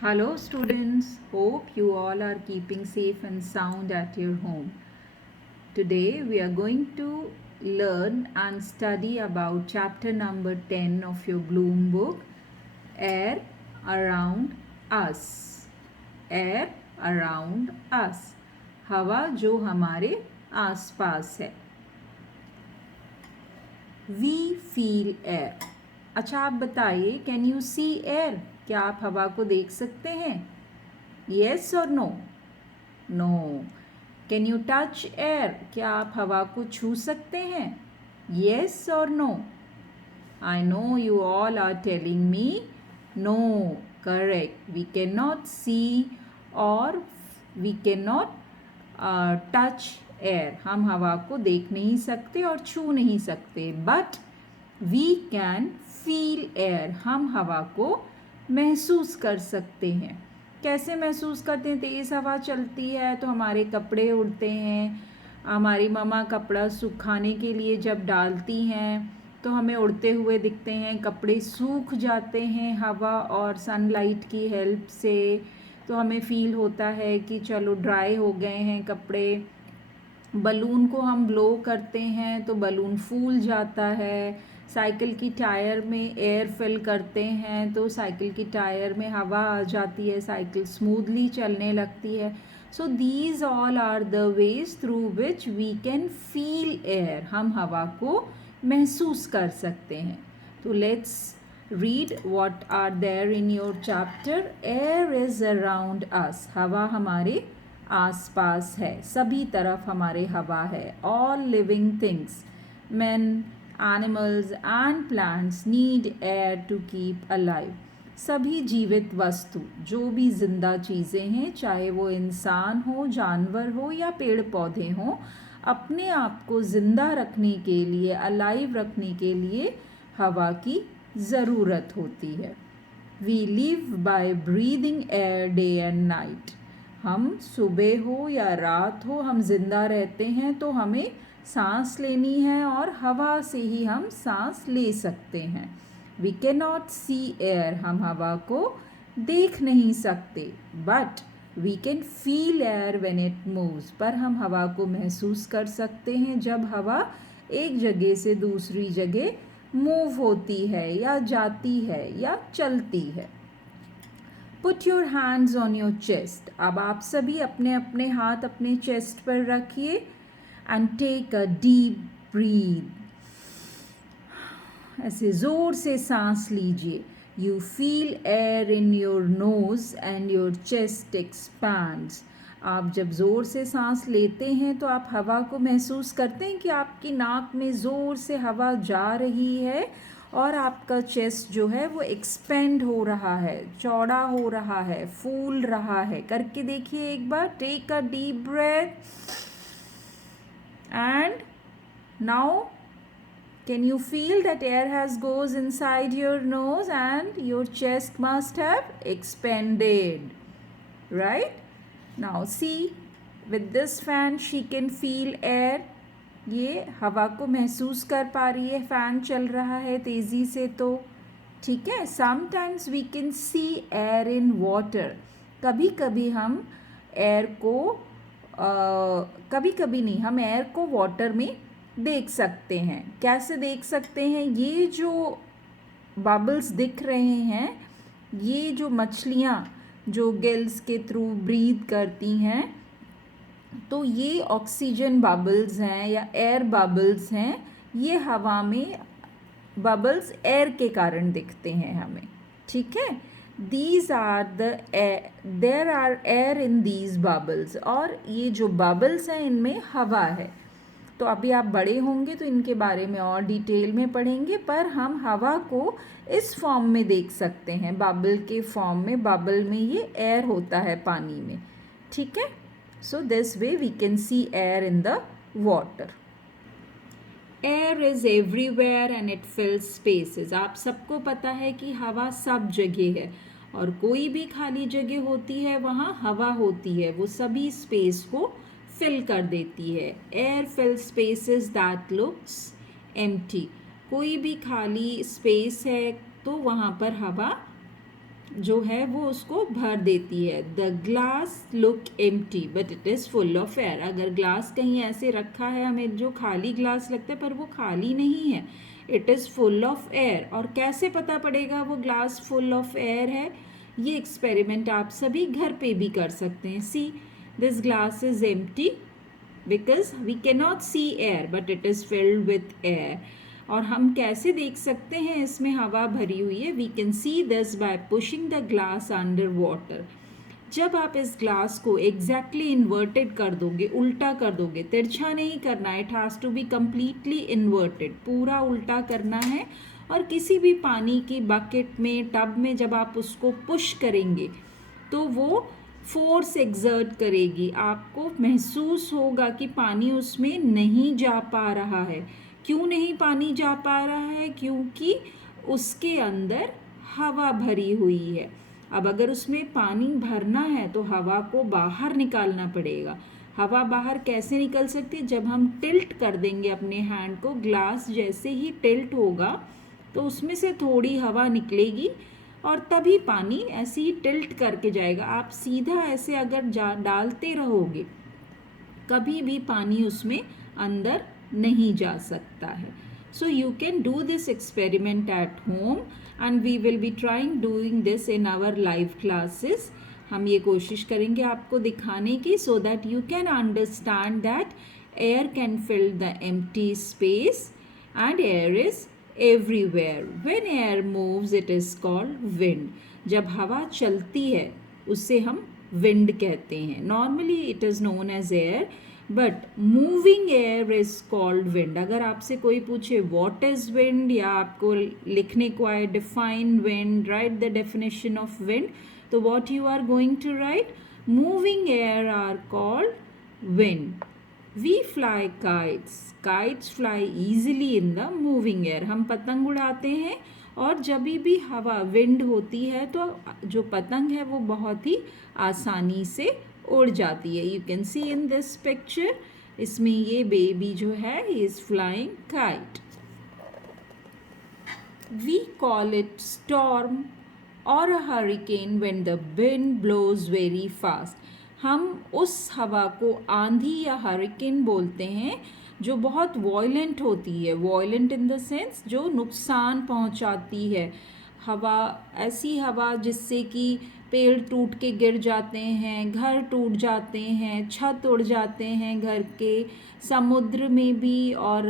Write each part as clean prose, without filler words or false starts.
Hello students, hope you all are keeping safe and sound at your home. Today we are going to learn and study about chapter number 10 of your Bloom book, Air Around Us. Air Around Us. हवा जो हमारे आसपास है. We feel air. अच्छा आप बताइए, can you see air? क्या आप हवा को देख सकते हैं? यस और no? No. Can you touch air? क्या आप हवा को छू सकते हैं? यस और no? I know you all are telling me no. Correct. We can not see और we can not touch air. हम हवा को देख नहीं सकते और छू नहीं सकते. But we can feel air. हम हवा को महसूस कर सकते हैं. कैसे महसूस करते हैं? तेज़ हवा चलती है तो हमारे कपड़े उड़ते हैं. हमारी मम्मा कपड़ा सुखाने के लिए जब डालती हैं तो हमें उड़ते हुए दिखते हैं. कपड़े सूख जाते हैं हवा और सनलाइट की हेल्प से, तो हमें फील होता है कि चलो ड्राई हो गए हैं कपड़े. बलून को हम ब्लो करते हैं तो बलून फूल जाता है. साइकिल की टायर में एयर फिल करते हैं तो साइकिल की टायर में हवा आ जाती है, साइकिल स्मूथली चलने लगती है. So these all are the ways through which we can feel air. हम हवा को महसूस कर सकते हैं. तो let's read what are there in your chapter. Air is around us. हवा हमारे आसपास है. सभी तरफ हमारे हवा है. All living things, men, animals and plants need air to keep alive. सभी जीवित वस्तु, जो भी जिंदा चीज़ें हैं, चाहे वो इंसान हो, जानवर हो या पेड़ पौधे हों, अपने आप को ज़िंदा रखने के लिए, अलाइव रखने के लिए हवा की ज़रूरत होती है. We live by breathing air day and night. हम सुबह हो या रात हो, हम जिंदा रहते हैं तो हमें सांस लेनी है और हवा से ही हम सांस ले सकते हैं. We can not see air. हम हवा को देख नहीं सकते. But we can feel air when it moves. पर हम हवा को महसूस कर सकते हैं जब हवा एक जगह से दूसरी जगह मूव होती है या जाती है या चलती है. Put your hands on your chest. अब आप सभी अपने अपने हाथ अपने चेस्ट पर रखिए and take a deep breath. ऐसे ज़ोर से सांस लीजिए. You feel air in your nose and your chest expands. आप जब ज़ोर से सांस लेते हैं तो आप हवा को महसूस करते हैं कि आपकी नाक में ज़ोर से हवा जा रही है और आपका चेस्ट जो है वो एक्सपेंड हो रहा है, चौड़ा हो रहा है, फूल रहा है. करके देखिए एक बार. Take a deep breath and now can you feel that air has goes inside your nose and your chest must have expanded, right? Now see, with this fan she can feel air. ये हवा को महसूस कर पा रही है. Fan चल रहा है तेज़ी से तो ठीक है. Sometimes we can see air in water. कभी कभी हम एयर को कभी कभी नहीं, हम एयर को वाटर में देख सकते हैं. कैसे देख सकते हैं? ये जो बबल्स दिख रहे हैं, ये जो मछलियाँ जो गिल्स के थ्रू ब्रीथ करती हैं, तो ये ऑक्सीजन बबल्स हैं या एयर बबल्स हैं. ये हवा में बबल्स एयर के कारण दिखते हैं हमें. ठीक है. These are there are air in these bubbles. और ये जो बबल्स हैं इनमें हवा है. तो अभी आप बड़े होंगे तो इनके बारे में और डिटेल में पढ़ेंगे, पर हम हवा को इस फॉर्म में देख सकते हैं, बबल के फॉर्म में. बबल में ये एयर होता है पानी में. ठीक है. So this way we can see air in the water. Air is everywhere and it fills spaces. आप सबको पता है कि हवा सब जगह है और कोई भी खाली जगह होती है वहाँ हवा होती है, वो सभी स्पेस को फिल कर देती है. Air fill spaces that looks empty. कोई भी खाली स्पेस है तो वहाँ पर हवा जो है वो उसको भर देती है। The glass look empty but it is full of air. अगर ग्लास कहीं ऐसे रखा है हमें जो खाली ग्लास लगता है पर वो खाली नहीं है, it is full of air. और कैसे पता पड़ेगा वो ग्लास फुल ऑफ एयर है? ये एक्सपेरिमेंट आप सभी घर पे भी कर सकते हैं। See, this glass is empty because we can not see air but it is filled with air. और हम कैसे देख सकते हैं इसमें हवा भरी हुई है? We can see this by pushing the glass under water. जब आप इस ग्लास को एग्जैक्टली इन्वर्टेड कर दोगे, उल्टा कर दोगे, तिरछा नहीं करना है, it has to be completely inverted, पूरा उल्टा करना है। और किसी भी पानी की बकेट में, टब में जब आप उसको पुश करेंगे तो वो फोर्स एक्सर्ट करेगी, आपको महसूस होगा कि पानी उसमें नहीं जा पा रहा है। क्यों नहीं पानी जा पा रहा है? क्योंकि उसके अंदर हवा भरी हुई है। अब अगर उसमें पानी भरना है तो हवा को बाहर निकालना पड़ेगा। हवा बाहर कैसे निकल सकती है? जब हम टिल्ट कर देंगे अपने हैंड को, ग्लास जैसे ही टिल्ट होगा तो उसमें से थोड़ी हवा निकलेगी और तभी पानी ऐसे ही टिल्ट करके जाएगा। आप सीधा ऐसे अगर डालते रहोगे कभी भी पानी उसमें अंदर नहीं जा सकता है। So you can do this experiment at home and we will be trying doing this in our live classes. हम ये कोशिश करेंगे आपको दिखाने की, so that you can understand that air can fill the empty space and air is everywhere. When air moves it is called wind. जब हवा चलती है उससे हम विंड कहते हैं। Normally it is known as air but moving air is called wind. अगर आपसे कोई पूछे व्हाट इज विंड, या आपको लिखने को आए define wind, write the definition of wind, तो what you are going to write? Moving air are called wind. We fly kites, kites fly easily in the moving air. हम पतंग उड़ाते हैं और जब भी हवा विंड होती है तो जो पतंग है वो बहुत ही आसानी से उड़ जाती है। You can see in this picture, इसमें ये बेबी जो है he is flying kite. We call it storm और a hurricane when the wind blows very fast. हम उस हवा को आंधी या हरिकेन बोलते हैं जो बहुत वॉयलेंट होती है। वॉयलेंट इन द सेंस जो नुकसान पहुंचाती है। हवा, ऐसी हवा जिससे कि पेड़ टूट के गिर जाते हैं, घर टूट जाते हैं, छत उड़ जाते हैं घर के, समुद्र में भी और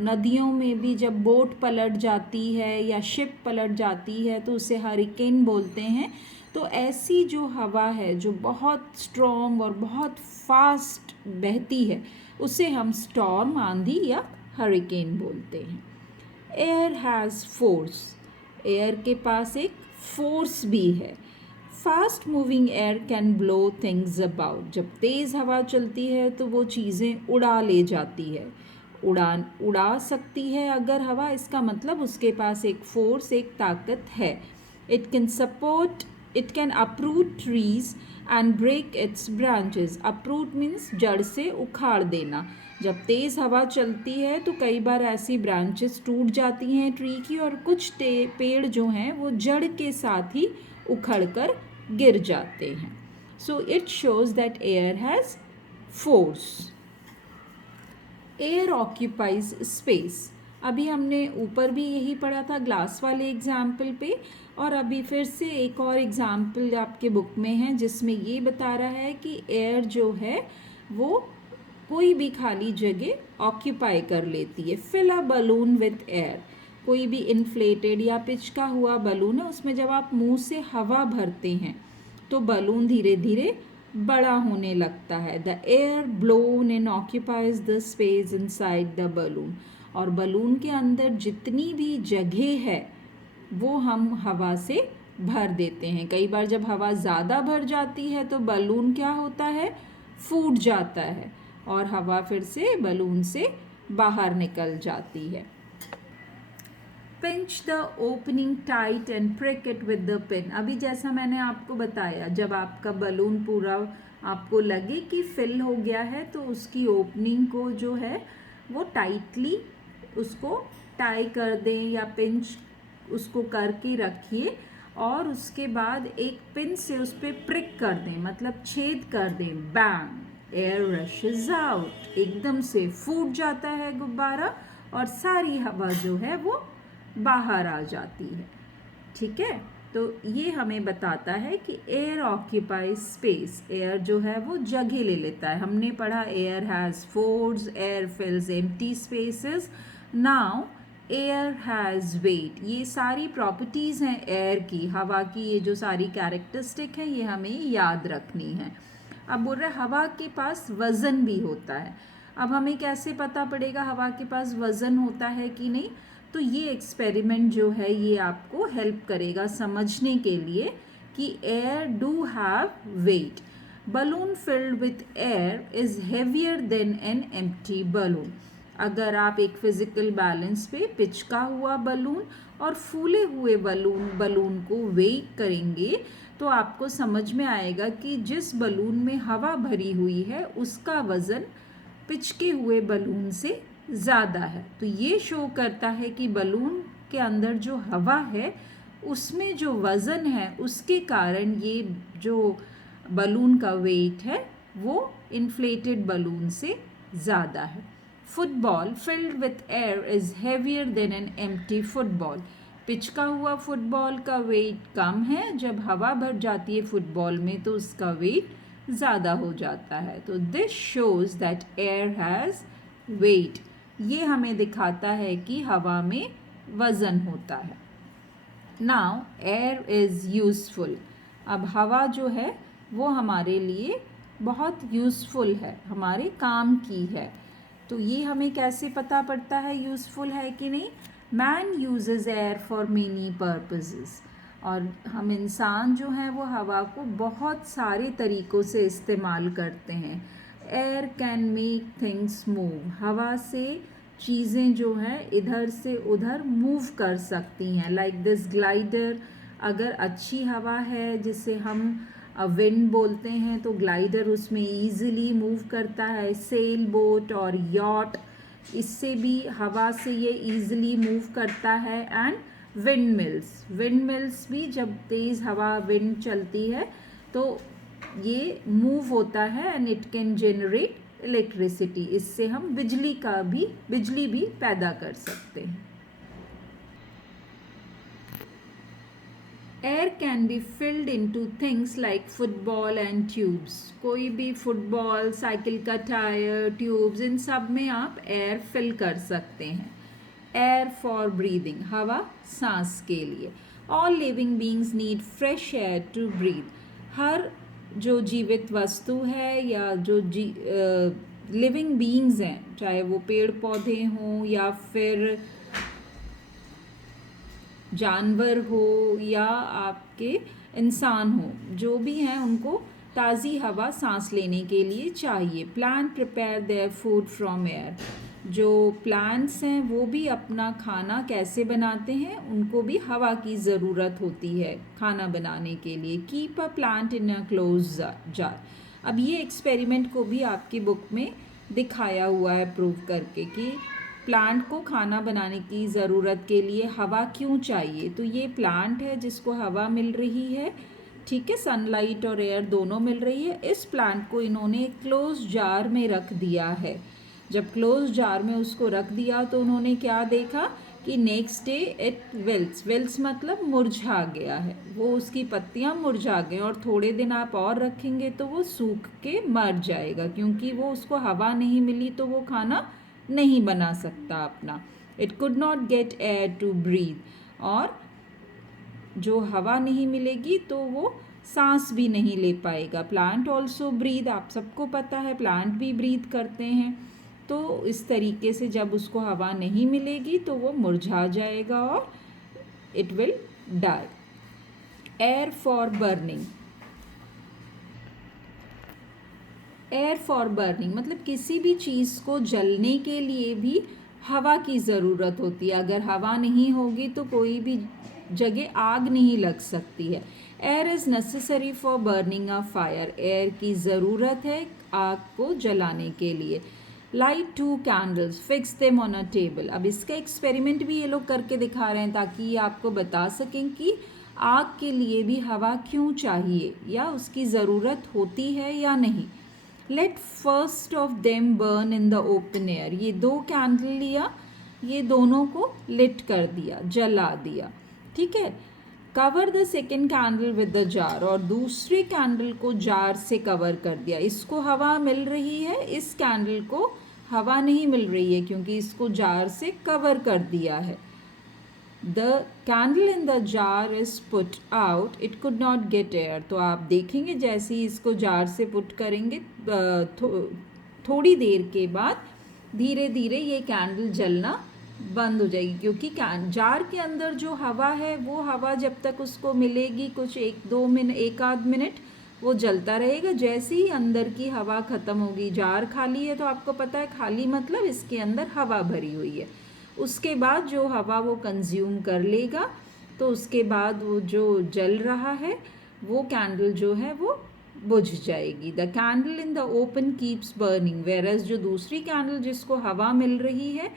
नदियों में भी जब बोट पलट जाती है या शिप पलट जाती है तो उसे हरिकेन बोलते हैं। तो ऐसी जो हवा है जो बहुत स्ट्रॉन्ग और बहुत फास्ट बहती है उसे हम स्टॉर्म, आंधी या हरिकेन बोलते हैं। Air has force. एयर के पास एक फोर्स भी है। Fast moving air can blow things about. जब तेज़ हवा चलती है तो वो चीज़ें उड़ा ले जाती है। उड़ा सकती है अगर हवा, इसका मतलब उसके पास एक फोर्स, एक ताकत है। It can uproot trees and break its branches. Uproot means जड़ से उखाड़ देना। जब तेज़ हवा चलती है तो कई बार ऐसी ब्रांचेस टूट जाती हैं ट्री की और कुछ पेड़ जो हैं वो जड़ के साथ ही उखड़ कर गिर जाते हैं। So it shows that air has force. Air occupies space. अभी हमने ऊपर भी यही पढ़ा था ग्लास वाले एग्जाम्पल पे, और अभी फिर से एक और एग्जाम्पल आपके बुक में है जिसमें ये बता रहा है कि एयर जो है वो कोई भी खाली जगह ऑक्यूपाई कर लेती है। Fill a balloon with air. कोई भी इन्फ्लेटेड या पिचका हुआ बलून है, उसमें जब आप मुंह से हवा भरते हैं तो बलून धीरे धीरे बड़ा होने लगता है। The air blown in occupies the space inside the balloon. और बलून के अंदर जितनी भी जगह है वो हम हवा से भर देते हैं। कई बार जब हवा ज़्यादा भर जाती है तो बलून क्या होता है? फूट जाता है और हवा फिर से बलून से बाहर निकल जाती है। Pinch the opening tight and prick it with the pin. अभी जैसा मैंने आपको बताया, जब आपका बलून पूरा आपको लगे कि फिल हो गया है तो उसकी ओपनिंग को जो है वो टाइटली उसको टाई कर दें या पिंच उसको करके रखिए और उसके बाद एक पिन से उस पर प्रिक कर दें, मतलब छेद कर दें, बैंग, एयर रशेज आउट, एकदम से फूट जाता है गुब्बारा और सारी हवा जो है वो बाहर आ जाती है। ठीक है, तो ये हमें बताता है कि एयर ऑक्यूपाइज स्पेस, एयर जो है वो जगह ले लेता है। हमने पढ़ा air has force, air fills empty spaces, now air has weight. ये सारी प्रॉपर्टीज़ हैं एयर की, हवा की, ये जो सारी कैरेक्टरिस्टिक हैं ये हमें याद रखनी है। अब बोल रहे हवा के पास वज़न भी होता है। अब हमें कैसे पता पड़ेगा हवा के पास वज़न होता है कि नहीं? तो ये एक्सपेरिमेंट जो है ये आपको हेल्प करेगा समझने के लिए कि air do have weight. Balloon filled with air is heavier than an empty balloon. अगर आप एक फिजिकल बैलेंस पे पिचका हुआ बलून और फूले हुए बलून को वेट करेंगे तो आपको समझ में आएगा कि जिस बलून में हवा भरी हुई है उसका वज़न पिचके हुए बलून से ज़्यादा है। तो ये शो करता है कि बलून के अंदर जो हवा है उसमें जो वज़न है उसके कारण ये जो बलून का वेट है वो इन्फ्लेटेड बलून से ज़्यादा है। Football filled with air is heavier than an empty football. पिचका हुआ फुटबॉल का वेट कम है, जब हवा भर जाती है फुटबॉल में तो उसका वेट ज़्यादा हो जाता है। तो this shows that air has weight. ये हमें दिखाता है कि हवा में वज़न होता है। Now air is useful. अब हवा जो है वो हमारे लिए बहुत यूज़फुल है, हमारे काम की है। तो ये हमें कैसे पता पड़ता है यूज़फुल है कि नहीं? Man uses air for many purposes. और हम इंसान जो हैं वो हवा को बहुत सारे तरीक़ों से इस्तेमाल करते हैं। Air can make things move. हवा से चीज़ें जो हैं इधर से उधर मूव कर सकती हैं। लाइक दिस ग्लाइडर, अगर अच्छी हवा है जिसे हम विंड बोलते हैं तो ग्लाइडर उसमें ईज़िली मूव करता है। सेल बोट और यॉट, इससे भी हवा से ये ईज़िली मूव करता है। एंड विंड मिल्स भी जब तेज़ हवा विंड चलती है तो ये मूव होता है and it can generate electricity. इससे हम बिजली भी पैदा कर सकते हैं। Air can be filled into things like football and tubes. कोई भी फुटबॉल, साइकिल का टायर, ट्यूब्स, इन सब में आप एयर फिल कर सकते हैं। एयर फॉर ब्रीदिंग, हवा सांस के लिए। All living beings need fresh air to breathe. हर जो जीवित वस्तु है या जो लिविंग बींग्स हैं, चाहे वो पेड़ पौधे हों या फिर जानवर हो या आपके इंसान हो, जो भी हैं उनको ताज़ी हवा सांस लेने के लिए चाहिए। Plant prepare their food from air. जो प्लांट्स हैं वो भी अपना खाना कैसे बनाते हैं, उनको भी हवा की ज़रूरत होती है खाना बनाने के लिए। Keep a plant in a close jar. अब ये एक्सपेरिमेंट को भी आपकी बुक में दिखाया हुआ है प्रूव करके कि प्लांट को खाना बनाने की ज़रूरत के लिए हवा क्यों चाहिए। तो ये प्लांट है जिसको हवा मिल रही है, ठीक है, सनलाइट और एयर दोनों मिल रही है। इस प्लांट को इन्होंने क्लोज जार में रख दिया है। जब क्लोज जार में उसको रख दिया तो उन्होंने क्या देखा कि नेक्स्ट डे इट विल्स मतलब मुरझा गया है, वो उसकी पत्तियां मुरझा गई और थोड़े दिन आप और रखेंगे तो वो सूख के मर जाएगा, क्योंकि वो उसको हवा नहीं मिली तो वो खाना नहीं बना सकता अपना। It could not get air to breathe. और जो हवा नहीं मिलेगी तो वो सांस भी नहीं ले पाएगा। प्लांट ऑल्सो ब्रीथ, आप सबको पता है प्लांट भी ब्रीथ करते हैं। तो इस तरीके से जब उसको हवा नहीं मिलेगी तो वो मुरझा जाएगा और it will die. Air for burning. Air for burning मतलब किसी भी चीज़ को जलने के लिए भी हवा की ज़रूरत होती है। अगर हवा नहीं होगी तो कोई भी जगह आग नहीं लग सकती है। Air is necessary for burning a fire. Air की ज़रूरत है आग को जलाने के लिए। Light 2 candles, fix them on a table. अब इसका एक्सपेरिमेंट भी ये लोग करके दिखा रहे हैं ताकि ये आपको बता सकें कि आग के लिए भी हवा क्यों चाहिए या उसकी ज़रूरत होती है या नहीं. Let first of them burn in the open air. ये 2 कैंडल लिया, ये दोनों को लिट कर दिया, जला दिया. ठीक है. Cover the second candle with the jar. और दूसरे कैंडल को जार से कवर कर दिया. इसको हवा मिल रही है, इस कैंडल को हवा नहीं मिल रही है क्योंकि इसको जार से कवर कर दिया है. The candle in the jar is put out, it could not get air. तो आप देखेंगे जैसे ही इसको जार से पुट करेंगे थोड़ी देर के बाद धीरे धीरे ये कैंडल जलना बंद हो जाएगी, क्योंकि जार के अंदर जो हवा है वो हवा जब तक उसको मिलेगी कुछ 1-2 मिनट, 1-आध मिनट वो जलता रहेगा. जैसे ही अंदर की हवा ख़त्म होगी, जार खाली है तो आपको पता है खाली मतलब इसके अंदर हवा भरी हुई है. उसके बाद जो हवा वो कंज्यूम कर लेगा, तो उसके बाद वो जो जल रहा है वो कैंडल जो है वो बुझ जाएगी. The candle in the open keeps burning, whereas जो दूसरी कैंडल जिसको हवा मिल रही है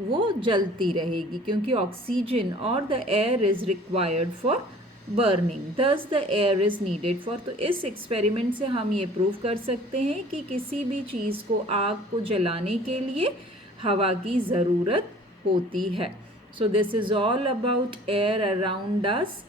वो जलती रहेगी, क्योंकि ऑक्सीजन और the air is required for burning, thus the air is needed for. तो इस एक्सपेरिमेंट से हम ये प्रूव कर सकते हैं कि किसी भी चीज़ को, आग को जलाने के लिए हवा की ज़रूरत होती है. So this is all about air around us.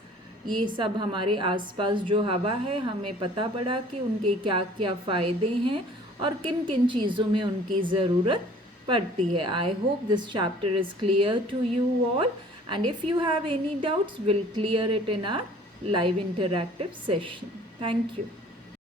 ये सब हमारे आसपास जो हवा है, हमें पता पड़ा कि उनके क्या क्या फ़ायदे हैं और किन किन चीज़ों में उनकी ज़रूरत पड़ती है. I hope this chapter is clear to you all, and if you have any doubts, we'll clear it in our live interactive session. Thank you.